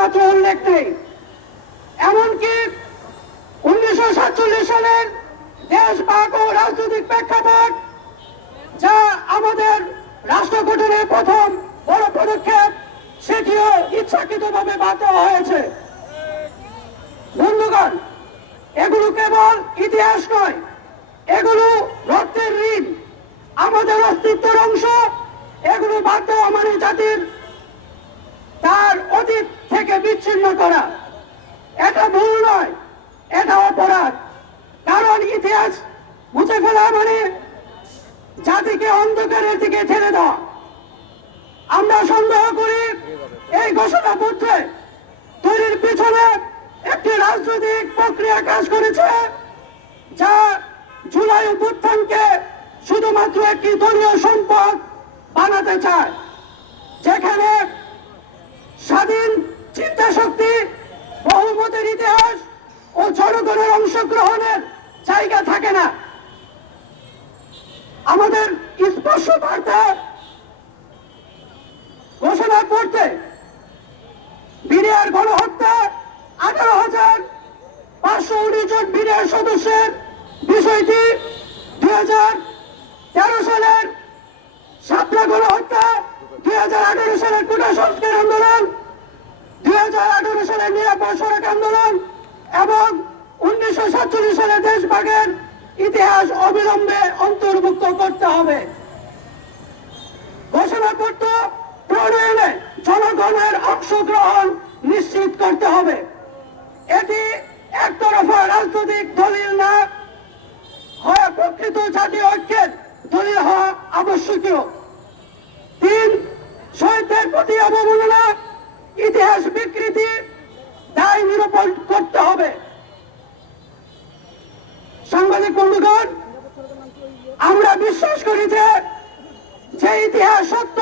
বিন্দুমাত্র উল্লেখ নেই। এমনকি 1947 সালের দেশভাগ ও রাজনৈতিক প্রেক্ষাপট, যা আমাদের রাষ্ট্র গঠনের প্রথম বড় পদক্ষেপ, সেটিও ইচ্ছাকৃতভাবে বাদ দেওয়া হয়েছে। বন্ধুগণ, এগুলো কেবল ইতিহাস নয়, এগুলো রক্তের ঋণ, আমাদের অস্তিত্বের অংশ। এগুলো বাদ দেওয়া মানে জাতির তার অতীত থেকে বিচ্ছিন্ন করা। এটা ভুল নয়, এটা অপরাধ। কারণ ইতিহাস মুছে ফেলা মানে জাতিকে অন্ধকারের দিকে ঠেলে দেওয়া। আমরা সন্দেহ করি এই ঘোষণাপত্রে তৈরির পিছনে একটি রাজনৈতিক প্রক্রিয়া কাজ করেছে, যা জুলাই অভ্যুত্থানকে শুধুমাত্র একটি দলীয় সম্পদ বানাতে চায়, যেখানে স্বাধীন চিন্তা শক্তি, বহুমতের ইতিহাস ও জনগণের অংশগ্রহণের জায়গা থাকে না। আমাদের স্পষ্ট বার্তা ঘোষণা করতে বিডিআর গণহত্যা, 18,519 জন বিডিআর সদস্যের বিষয়টি, 2013 সালের শাপলা গণহত্যা, 2018 সালের কোটা সংস্কার আন্দোলন, 2018 সালের নিরাপদ সড়ক আন্দোলন এবং 1947 সালের দেশভাগের ইতিহাস অবিলম্বে অন্তর্ভুক্ত করতে হবে। ঘোষণাপত্র প্রণয়নে জনগণের অংশগ্রহণ নিশ্চিত করতে হবে। এটি একতরফা রাজনৈতিক দলিল না হয় প্রকৃত জাতীয় ঐক্যের দলিল হওয়া আবশ্যকীয়। 3, শহীদদের প্রতি অবমাননা, ইতিহাস বিকৃতি, দায় নিরূপণ করতে হবে। সাংবাদিক বন্ধুগণ, আমরা বিশ্বাস করি যে ইতিহাস সত্য,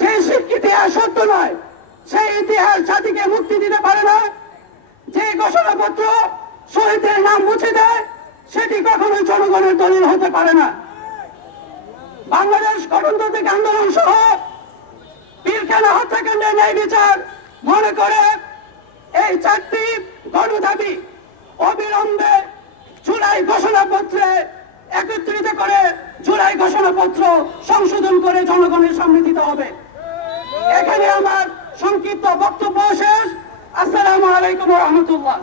যে ইতিহাস সত্য নয়, সেই ইতিহাস জাতিকে মুক্তি দিতে পারে না। যে ঘোষণাপত্র শহীদদের নাম মুছে দেয়, সেটি কখনোই জনগণের দলিল হতে পারে না। বাংলাদেশ গণতান্ত্রিক আন্দোলন সহ পিলখানা হত্যাকাণ্ডের ন্যায় বিচার মনে করে এই 4টি গণদাবি অবিলম্বে জুলাই ঘোষণাপত্রে একত্রিত করে জুলাই ঘোষণাপত্র সংশোধন করে জনগণের সামনে দিতে হবে। এখানে আমার সংক্ষিপ্ত বক্তব্য শেষ। আসসালামু আলাইকুম ওয়া রাহমাতুল্লাহ।